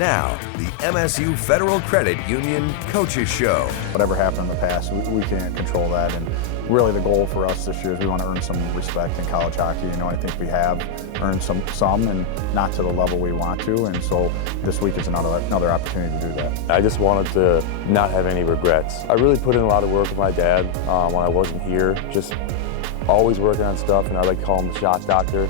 Now, the MSU Federal Credit Union Coaches Show. Whatever happened in the past, we can't control that. And really the goal for us this year is we want to earn some respect in college hockey. You know, I think we have earned some and not to the level we want to. And so this week is another opportunity to do that. I just wanted to not have any regrets. I really put in a lot of work with my dad when I wasn't here, just always working on stuff, and I like to call him the shot doctor.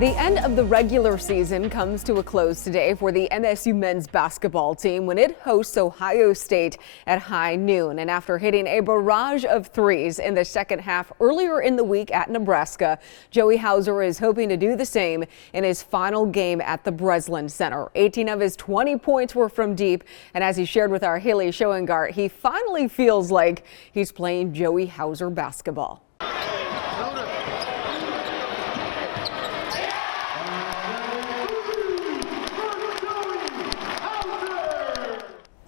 The end of the regular season comes to a close today for the MSU men's basketball team when it hosts Ohio State at high noon. And after hitting a barrage of threes in the second half earlier in the week at Nebraska, Joey Hauser is hoping to do the same in his final game at the Breslin Center. 18 of his 20 points were from deep, and as he shared with our Haley Schoengart, he finally feels like he's playing Joey Hauser basketball.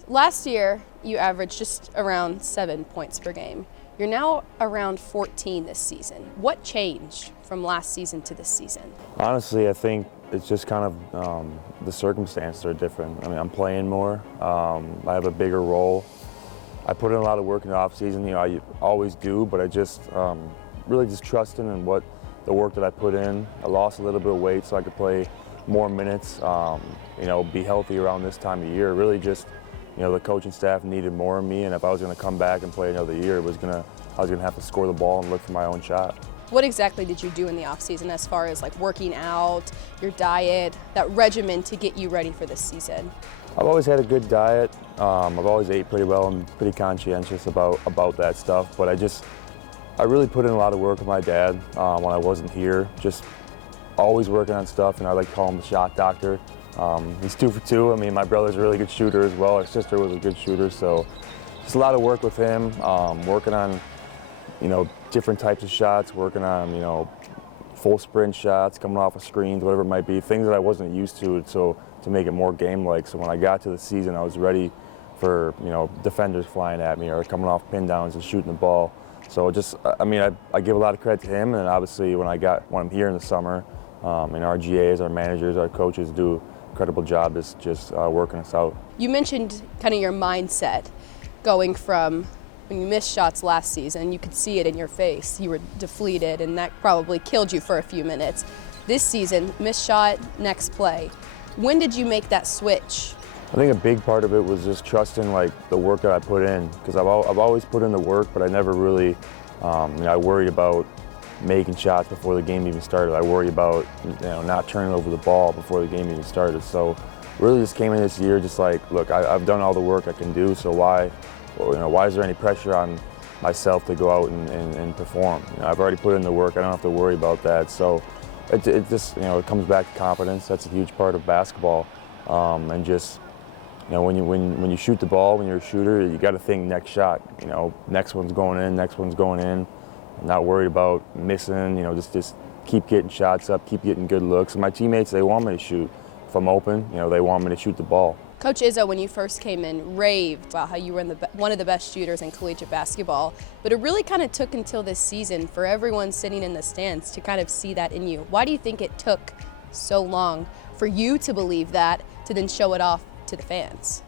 Last year, you averaged just around 7 points per game. You're now around 14 this season. What changed from last season to this season? Honestly, I think it's just kind of the circumstances are different. I mean, I'm playing more. I have a bigger role. I put in a lot of work in the offseason. You know, I always do, but I just really just trusting in what the work that I put in. I lost a little bit of weight so I could play more minutes, you know, be healthy around this time of year. Really just, you know, the coaching staff needed more of me, and if I was going to come back and play another year, I was going to have to score the ball and look for my own shot. What exactly did you do in the offseason as far as like working out, your diet, that regimen to get you ready for this season? I've always had a good diet. I've always ate pretty well. I'm pretty conscientious about that stuff, but I really put in a lot of work with my dad when I wasn't here, just always working on stuff, and I like to call him the shot doctor. He's 2 for 2. I mean, my brother's a really good shooter as well. Our sister was a good shooter, so just a lot of work with him, working on, you know, different types of shots, working on, you know, full sprint shots, coming off of screens, whatever it might be, things that I wasn't used to, so to make it more game-like. So when I got to the season, I was ready for, you know, defenders flying at me or coming off pin downs and shooting the ball. So just, I mean, I give a lot of credit to him, and obviously when I'm here in the summer, and our GAs, our managers, our coaches do incredible job is just working us out. You mentioned kind of your mindset going from when you missed shots last season, you could see it in your face. You were depleted, and that probably killed you for a few minutes. This season, missed shot, next play. When did you make that switch? I think a big part of it was just trusting like the work that I put in, because I've always put in the work, but I never really, you know, I worried about making shots before the game even started. I worry about, you know, not turning over the ball before the game even started. So really just came in this year just like, look, I've done all the work I can do, so why is there any pressure on myself to go out and perform? You know, I've already put in the work. I don't have to worry about that. So it just, you know, it comes back to confidence. That's a huge part of basketball. And just, you know, when you shoot the ball, when you're a shooter, you got to think next shot. You know, next one's going in, next one's going in. I'm not worried about missing, you know, just keep getting shots up, keep getting good looks. And my teammates, they want me to shoot. If I'm open, you know, they want me to shoot the ball. Coach Izzo, when you first came in, raved about how you were one of the best shooters in collegiate basketball, but it really kind of took until this season for everyone sitting in the stands to kind of see that in you. Why do you think it took so long for you to believe that, to then show it off to the fans?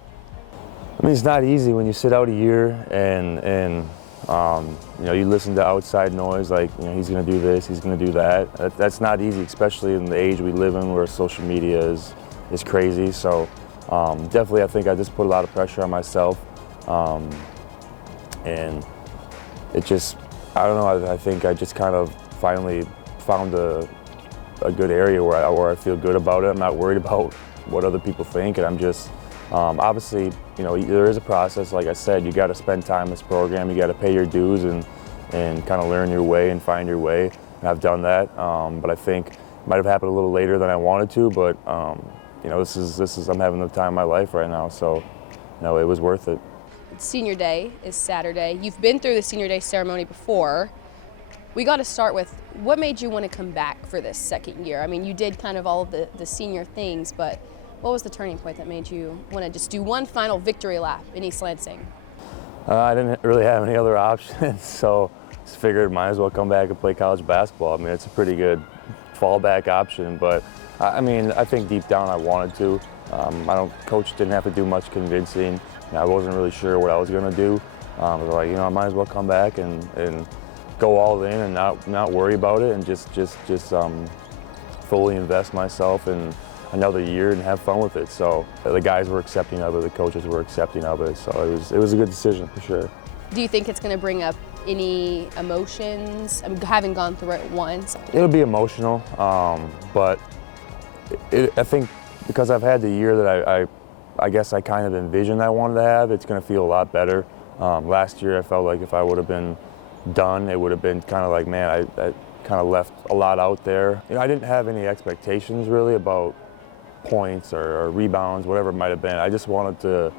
I mean, it's not easy when you sit out a year and you know, you listen to outside noise like, you know, he's going to do this, he's going to do that. That's not easy, especially in the age we live in where social media is crazy. So definitely I think I just put a lot of pressure on myself. And it just, I don't know, I think I just kind of finally found a good area where I feel good about it. I'm not worried about what other people think, and I'm just, obviously, you know, there is a process. Like I said, you got to spend time in this program. You got to pay your dues and kind of learn your way and find your way. And I've done that, but I think it might have happened a little later than I wanted to. But you know, this is I'm having the time of my life right now. So, you know, it was worth it. Senior Day is Saturday. You've been through the Senior Day ceremony before. We got to start with what made you want to come back for this second year? I mean, you did kind of all of the senior things, but what was the turning point that made you want to just do one final victory lap in East Lansing? I didn't really have any other options, so just figured might as well come back and play college basketball. I mean, it's a pretty good fallback option, but I mean, I think deep down I wanted to. Coach didn't have to do much convincing. And I wasn't really sure what I was going to do. I was like, I might as well come back and go all in and not worry about it and just fully invest myself in another year and have fun with it. So the guys were accepting of it, the coaches were accepting of it. So it was a good decision for sure. Do you think it's going to bring up any emotions? Having gone through it once. It'll be emotional, but I think because I've had the year that I guess I kind of envisioned I wanted to have, it's going to feel a lot better. Last year I felt like if I would have been done, it would have been kind of like, man, I kind of left a lot out there. I didn't have any expectations really about points or rebounds, whatever it might have been. I just wanted to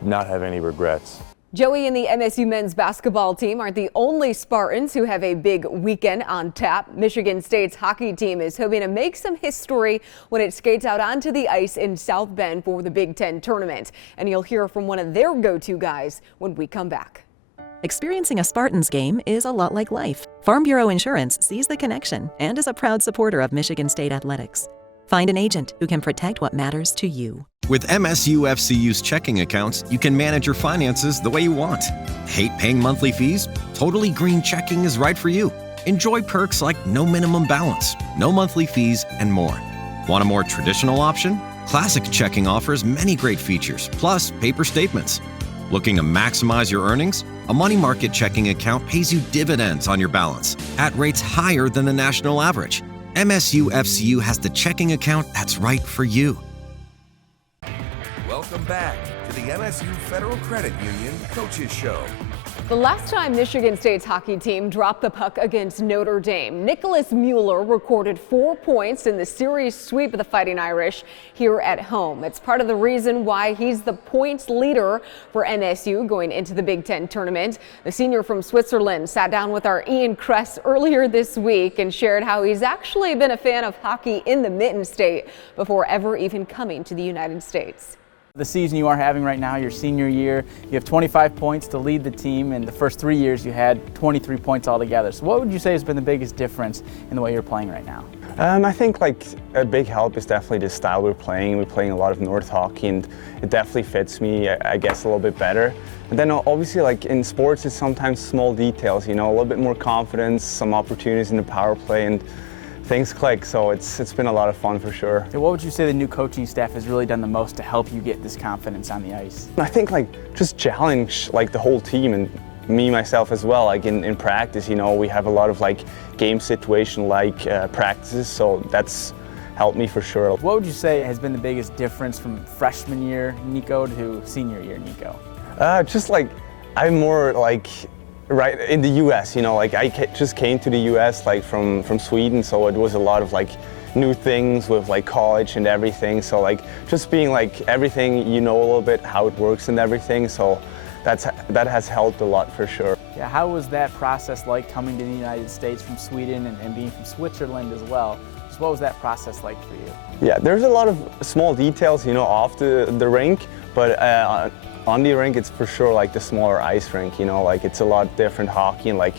not have any regrets. Joey and the MSU men's basketball team aren't the only Spartans who have a big weekend on tap. Michigan State's hockey team is hoping to make some history when it skates out onto the ice in South Bend for the Big Ten tournament. And you'll hear from one of their go-to guys when we come back. Experiencing a Spartans game is a lot like life. Farm Bureau Insurance sees the connection and is a proud supporter of Michigan State athletics. Find an agent who can protect what matters to you. With MSU FCU's checking accounts, you can manage your finances the way you want. Hate paying monthly fees? Totally Green Checking is right for you. Enjoy perks like no minimum balance, no monthly fees, and more. Want a more traditional option? Classic Checking offers many great features, plus paper statements. Looking to maximize your earnings? A money market checking account pays you dividends on your balance at rates higher than the national average. MSU FCU has the checking account that's right for you. Welcome back to the MSU Federal Credit Union Coaches Show. The last time Michigan State's hockey team dropped the puck against Notre Dame, Nicholas Mueller recorded 4 points in the series sweep of the Fighting Irish here at home. It's part of the reason why he's the points leader for MSU going into the Big Ten tournament. The senior from Switzerland sat down with our Ian Kress earlier this week and shared how he's actually been a fan of hockey in the Mitten State before ever even coming to the United States. The season you are having right now, your senior year, you have 25 points to lead the team, and the first 3 years you had 23 points altogether. So what would you say has been the biggest difference in the way you're playing right now? I think like a big help is definitely the style we're playing. We're playing a lot of North hockey, and it definitely fits me, I guess, a little bit better. And then obviously, like in sports, it's sometimes small details, a little bit more confidence, some opportunities in the power play, and things click, so it's been a lot of fun for sure. So what would you say the new coaching staff has really done the most to help you get this confidence on the ice? I think like just challenge like the whole team and me myself as well. Like in practice, we have a lot of like game situation like practices, so that's helped me for sure. What would you say has been the biggest difference from freshman year Nico to senior year Nico? Just like I'm more like right in the U.S., like I just came to the U.S. like from Sweden, so it was a lot of like new things with like college and everything. So like just being like everything, a little bit how it works and everything. So that has helped a lot for sure. Yeah, how was that process like coming to the United States from Sweden and being from Switzerland as well? Just what was that process like for you? Yeah, there's a lot of small details, off the rink, but on the rink, it's for sure like the smaller ice rink, like it's a lot different hockey, and like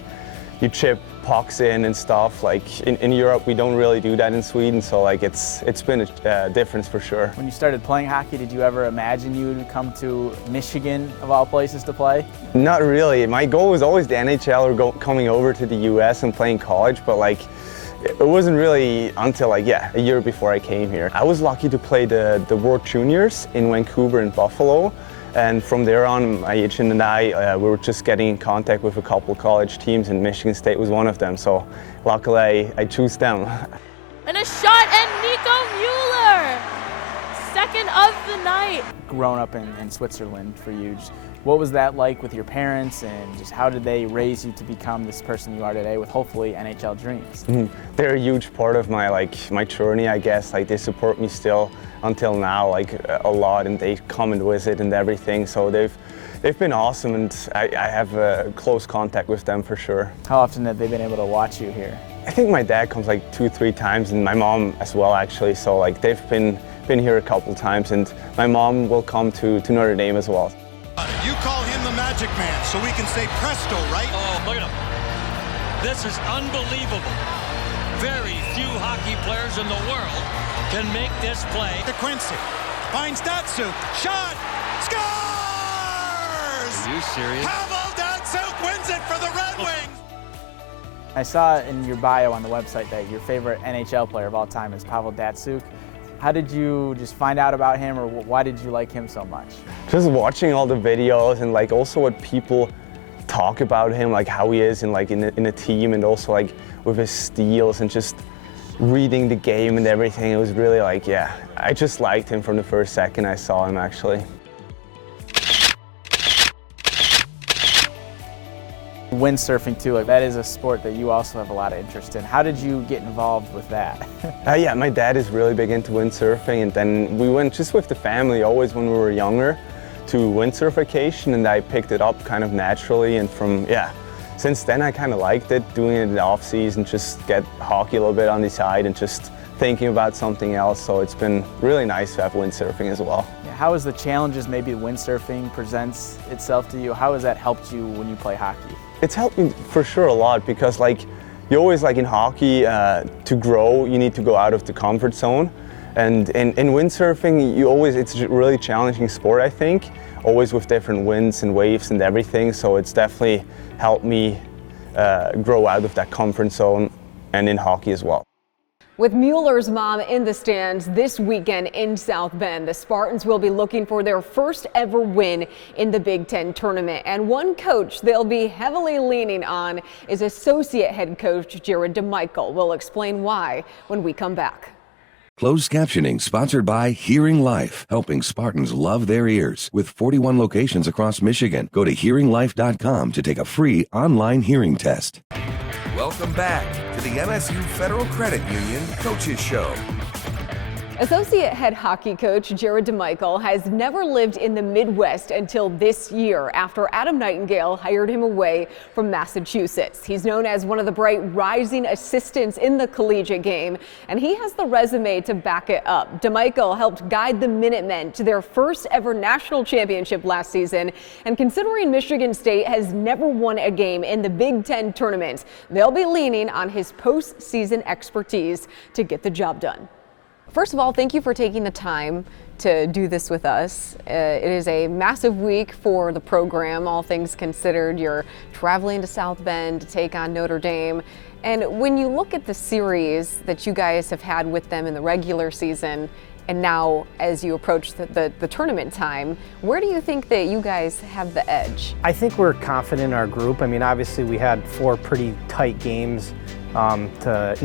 you chip pucks in and stuff. Like in Europe, we don't really do that in Sweden, so like it's been a difference for sure. When you started playing hockey, did you ever imagine you would come to Michigan, of all places, to play? Not really. My goal was always the NHL or coming over to the US and playing college, but like it wasn't really until like, a year before I came here. I was lucky to play the World Juniors in Vancouver and Buffalo. And from there on, my agent and I, we were just getting in contact with a couple college teams, and Michigan State was one of them. So luckily, I chose them. And a shot, and Nico Mueller, second of the night. Grown up in Switzerland for you, just what was that like with your parents, and just how did they raise you to become this person you are today with hopefully NHL dreams? They're a huge part of my journey, I guess. Like they support me still until now, like a lot, and they come and visit and everything. So they've been awesome, and I have a close contact with them for sure. How often have they been able to watch you here? I think my dad comes like 2-3 times, and my mom as well actually. So like they've been here a couple times, and my mom will come to Notre Dame as well. You call him the Magic Man, so we can say presto, right? Oh, look at him. This is unbelievable. Very few hockey players in the world can make this play. To Quincy. finds Datsuk. Shot. Scores! Are you serious? Pavel Datsuk wins it for the Red Wings. I saw in your bio on the website that your favorite NHL player of all time is Pavel Datsuk. How did you just find out about him, or why did you like him so much? Just watching all the videos and like also what people talk about him, like how he is in a team, and also like with his steals and just reading the game and everything. It was really like, yeah, I just liked him from the first second I saw him actually. Windsurfing too, like that is a sport that you also have a lot of interest in. How did you get involved with that? Yeah, my dad is really big into windsurfing, and then we went just with the family always when we were younger to windsurf vacation, and I picked it up kind of naturally, and since then I kind of liked it, doing it in the off season, just get hockey a little bit on the side and just thinking about something else. So it's been really nice to have windsurfing as well. How has the challenges maybe windsurfing presents itself to you? How has that helped you when you play hockey? It's helped me for sure a lot, because like you always, like in hockey, to grow you need to go out of the comfort zone, and in windsurfing it's a really challenging sport, I think, always with different winds and waves and everything. So it's definitely helped me grow out of that comfort zone, and in hockey as well. With Mueller's mom in the stands this weekend in South Bend, the Spartans will be looking for their first ever win in the Big Ten tournament. And one coach they'll be heavily leaning on is associate head coach Jared DeMichael. We'll explain why when we come back. Closed captioning sponsored by Hearing Life, helping Spartans love their ears. With 41 locations across Michigan, go to hearinglife.com to take a free online hearing test. Welcome back to the MSU Federal Credit Union Coaches Show. Associate head hockey coach Jared DeMichael has never lived in the Midwest until this year after Adam Nightingale hired him away from Massachusetts. He's known as one of the bright rising assistants in the collegiate game, and he has the resume to back it up. DeMichael helped guide the Minutemen to their first ever national championship last season, and considering Michigan State has never won a game in the Big Ten tournament, they'll be leaning on his postseason expertise to get the job done. First of all, thank you for taking the time to do this with us. It is a massive week for the program, all things considered. You're traveling to South Bend to take on Notre Dame. And when you look at the series that you guys have had with them in the regular season, and now as you approach the tournament time, where do you think that you guys have the edge? I think we're confident in our group. I mean, obviously we had 4 pretty tight games in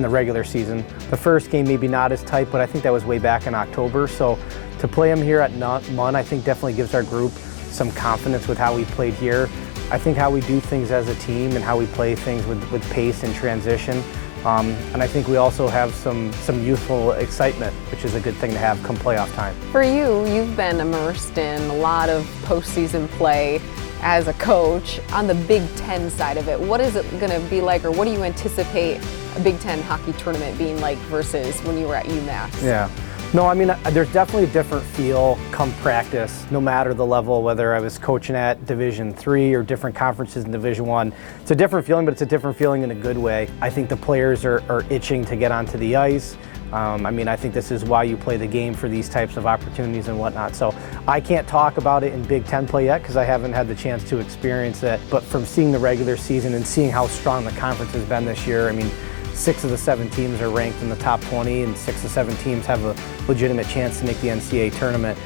the regular season. The first game maybe not as tight, but I think that was way back in October. So to play them here at Munn, I think definitely gives our group some confidence with how we played here. I think how we do things as a team and how we play things with pace and transition. And I think we also have some youthful excitement, which is a good thing to have come playoff time. For you, you've been immersed in a lot of postseason play as a coach on the Big Ten side of it. What is it going to be like, or what do you anticipate a Big Ten hockey tournament being like versus when you were at UMass? Yeah. No, I mean, there's definitely a different feel come practice, no matter the level, whether I was coaching at Division III or different conferences in Division I. It's a different feeling, but it's a different feeling in a good way. I think the players are itching to get onto the ice. I mean, I think this is why you play the game, for these types of opportunities and whatnot. So I can't talk about it in Big Ten play yet because I haven't had the chance to experience it. But from seeing the regular season and seeing how strong the conference has been this year, I mean, 6 of the 7 teams are ranked in the top 20, and 6 of 7 teams have a legitimate chance to make the NCAA tournament.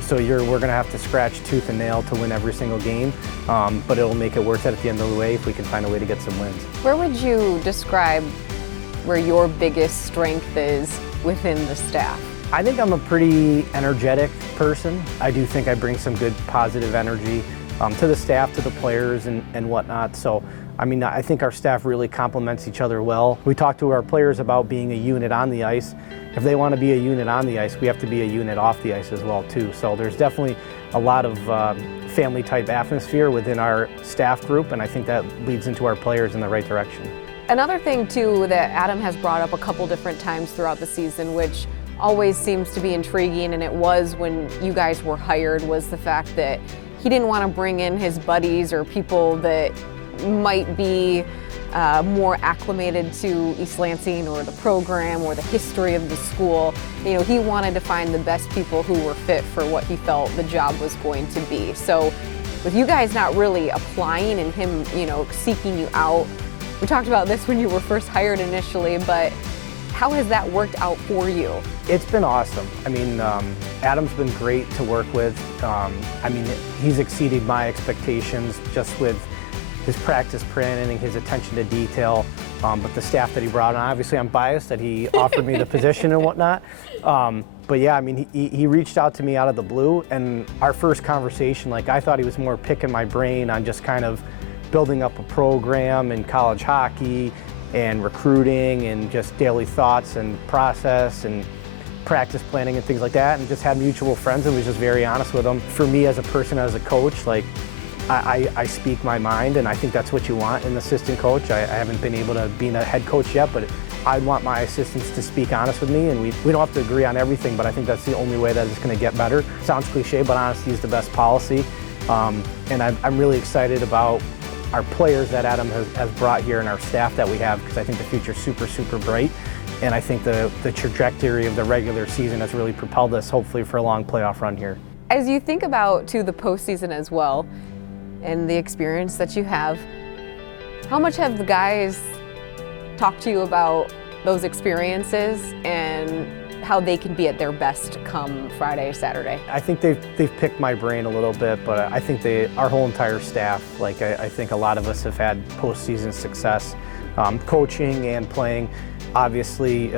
So we're going to have to scratch tooth and nail to win every single game, but it'll make it worth it at the end of the way if we can find a way to get some wins. Where would you describe where your biggest strength is within the staff? I think I'm a pretty energetic person. I do think I bring some good positive energy to the staff, to the players and whatnot. So, I mean, I think our staff really complements each other well. We talk to our players about being a unit on the ice. If they want to be a unit on the ice, we have to be a unit off the ice as well, too. So there's definitely a lot of family-type atmosphere within our staff group, and I think that leads into our players in the right direction. Another thing, too, that Adam has brought up a couple different times throughout the season, which always seems to be intriguing, and it was when you guys were hired, was the fact that he didn't want to bring in his buddies or people that might be more acclimated to East Lansing or the program or the history of the school. You know, he wanted to find the best people who were fit for what he felt the job was going to be. So with you guys not really applying and him, you know, seeking you out, we talked about this when you were first hired initially, but how has that worked out for you? It's been awesome. I mean, Adam's been great to work with. I mean, he's exceeded my expectations just with his practice planning, his attention to detail, but the staff that he brought on. Obviously, I'm biased that he offered me the position and whatnot. But yeah, I mean, he reached out to me out of the blue, and our first conversation, like, I thought he was more picking my brain on just kind of building up a program in college hockey and recruiting and just daily thoughts and process and practice planning and things like that, and just had mutual friends and was just very honest with him. For me as a person, as a coach, like, I speak my mind, and I think that's what you want in an assistant coach. I haven't been able to be a head coach yet, but I want my assistants to speak honest with me, and we don't have to agree on everything, but I think that's the only way that it's going to get better. Sounds cliche, but honesty is the best policy. And I'm really excited about our players that Adam has brought here and our staff that we have, because I think the future's super, super bright. And I think the trajectory of the regular season has really propelled us, hopefully, for a long playoff run here. As you think about to the postseason as well, and the experience that you have, how much have the guys talked to you about those experiences and how they can be at their best come Friday, Saturday? I think they've picked my brain a little bit, but I think our whole entire staff, like, I think a lot of us have had postseason success, coaching and playing. Obviously,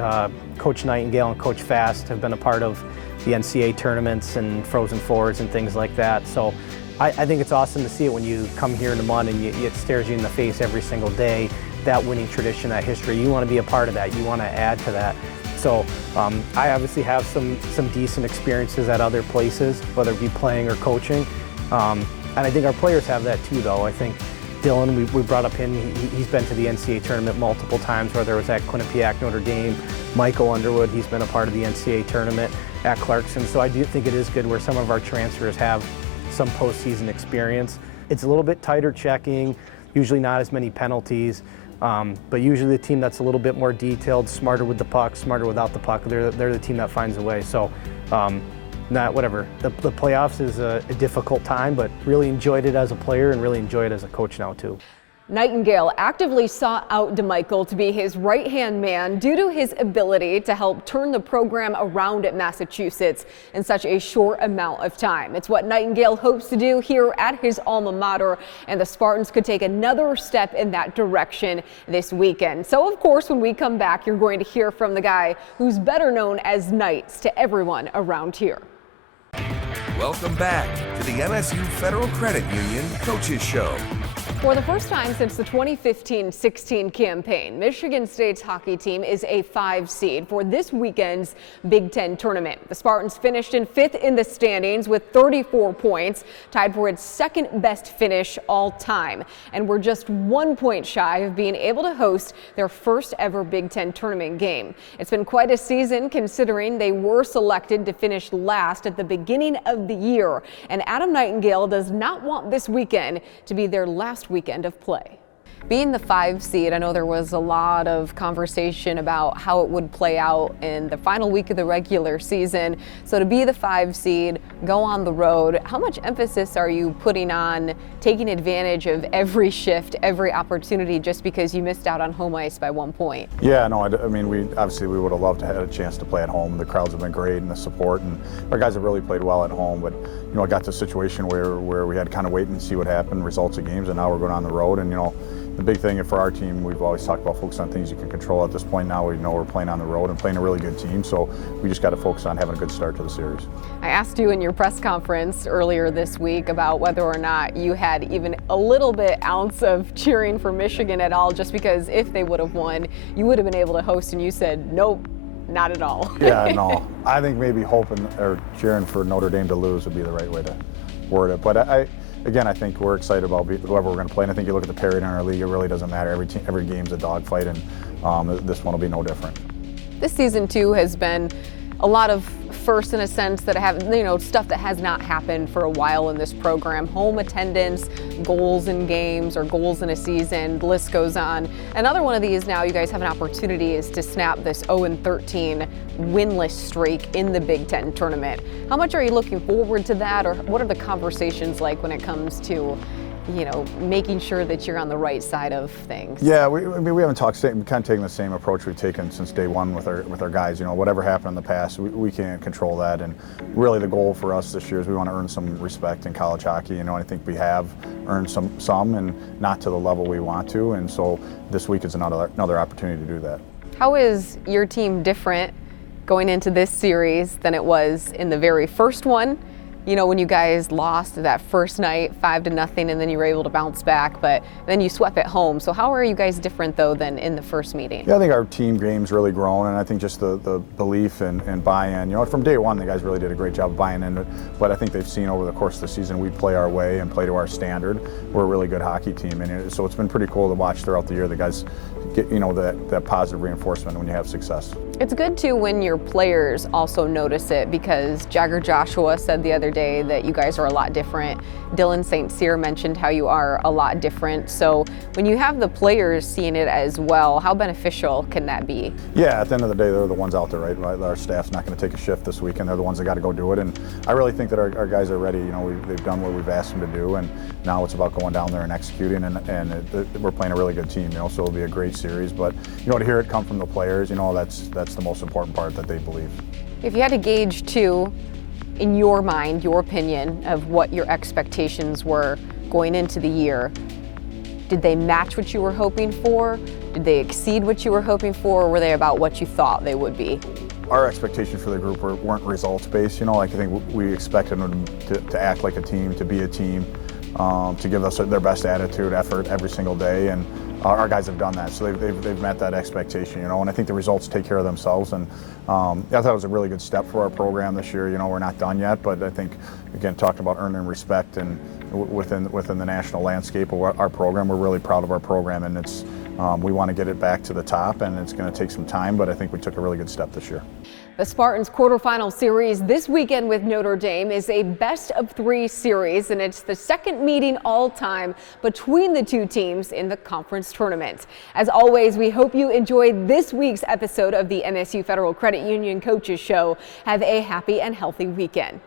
Coach Nightingale and Coach Fast have been a part of the NCAA tournaments and Frozen Fours and things like that. So I think it's awesome to see it when you come here in the mud and it stares you in the face every single day, that winning tradition, that history. You want to be a part of that. You want to add to that. So I obviously have some decent experiences at other places, whether it be playing or coaching. And I think our players have that too, though. I think Dylan, we brought up him, he's been to the NCAA tournament multiple times, whether it was at Quinnipiac, Notre Dame. Michael Underwood, he's been a part of the NCAA tournament at Clarkson. So I do think it is good where some of our transfers have some postseason experience. It's a little bit tighter checking, usually not as many penalties, but usually the team that's a little bit more detailed, smarter with the puck, smarter without the puck, they're the team that finds a way. So, whatever. The playoffs is a difficult time, but really enjoyed it as a player and really enjoy it as a coach now too. Nightingale actively sought out DeMichael to be his right-hand man due to his ability to help turn the program around at Massachusetts in such a short amount of time. It's what Nightingale hopes to do here at his alma mater, and the Spartans could take another step in that direction this weekend. So, of course, when we come back, you're going to hear from the guy who's better known as Knights to everyone around here. Welcome back to the MSU Federal Credit Union Coaches Show. For the first time since the 2015-16 campaign, Michigan State's hockey team is a 5 seed for this weekend's Big Ten tournament. The Spartans finished in 5th in the standings with 34 points, tied for its second best finish all time, and were just 1 point shy of being able to host their first ever Big Ten tournament game. It's been quite a season considering they were selected to finish last at the beginning of the year, and Adam Nightingale does not want this weekend to be their last weekend of play. Being the 5 seed, I know there was a lot of conversation about how it would play out in the final week of the regular season. So to be the 5 seed, go on the road, how much emphasis are you putting on taking advantage of every shift, every opportunity, just because you missed out on home ice by 1 point? Yeah, no, I mean, we would have loved to have had a chance to play at home. The crowds have been great and the support, and our guys have really played well at home. But you know, it got to a situation where we had to kind of wait and see what happened, results of games, and now we're going on the road. And you know, the big thing for our team, we've always talked about focus on things you can control. At this point now, we know we're playing on the road and playing a really good team, so we just got to focus on having a good start to the series. I asked you in your press conference earlier this week about whether or not you had even a little bit ounce of cheering for Michigan at all, just because if they would have won, you would have been able to host, and you said, nope, not at all. Yeah, no. I think maybe hoping or cheering for Notre Dame to lose would be the right way to word it. But again, I think we're excited about whoever we're going to play, and I think you look at the parity in our league, it really doesn't matter. Every game's a dogfight, and this one will be no different. This season, too, has been a lot of firsts in a sense that have, stuff that has not happened for a while in this program. Home attendance, goals in games or goals in a season, the list goes on. Another one of these now you guys have an opportunity is to snap this 0-13 winless streak in the Big Ten tournament. How much are you looking forward to that, or what are the conversations like when it comes to making sure that you're on the right side of things? Yeah, we haven't talked. We're kind of taking the same approach we've taken since day one with our guys. Whatever happened in the past, we can't control that. And really, the goal for us this year is we want to earn some respect in college hockey. I think we have earned some, and not to the level we want to. And so this week is another opportunity to do that. How is your team different going into this series than it was in the very first one? When you guys lost that first night 5-0, and then you were able to bounce back, but then you swept at home. So how are you guys different though than in the first meeting? Yeah, I think our team game's really grown, and I think just the belief and buy-in. From day one, the guys really did a great job of buying in, but I think they've seen over the course of the season we play our way and play to our standard. We're a really good hockey team, and so it's been pretty cool to watch throughout the year. The guys get that positive reinforcement when you have success. It's good too when your players also notice it, because Jagger Joshua said the other day that you guys are a lot different. Dylan St. Cyr mentioned how you are a lot different. So when you have the players seeing it as well, how beneficial can that be? Yeah, at the end of the day, they're the ones out there, right? Our staff's not going to take a shift this week, and they're the ones that got to go do it. And I really think that our guys are ready. They've done what we've asked them to do, and now it's about going down there and executing. And we're playing a really good team, so it'll be a great series. But to hear it come from the players, that's the most important part, that they believe. If you had to gauge too, in your mind, your opinion of what your expectations were going into the year, did they match what you were hoping for? Did they exceed what you were hoping for, or were they about what you thought they would be? Our expectations for the group weren't results-based. I think we expected them to act like a team, to be a team, to give us their best attitude, effort every single day, and our guys have done that, so they've met that expectation, and I think the results take care of themselves. And I thought it was a really good step for our program this year. We're not done yet, but I think, again, talking about earning respect and within the national landscape of our program, we're really proud of our program, and it's we want to get it back to the top, and it's going to take some time, but I think we took a really good step this year. The Spartans quarterfinal series this weekend with Notre Dame is a best-of-3 series, and it's the second meeting all-time between the two teams in the conference tournament. As always, we hope you enjoyed this week's episode of the MSU Federal Credit Union Coaches Show. Have a happy and healthy weekend.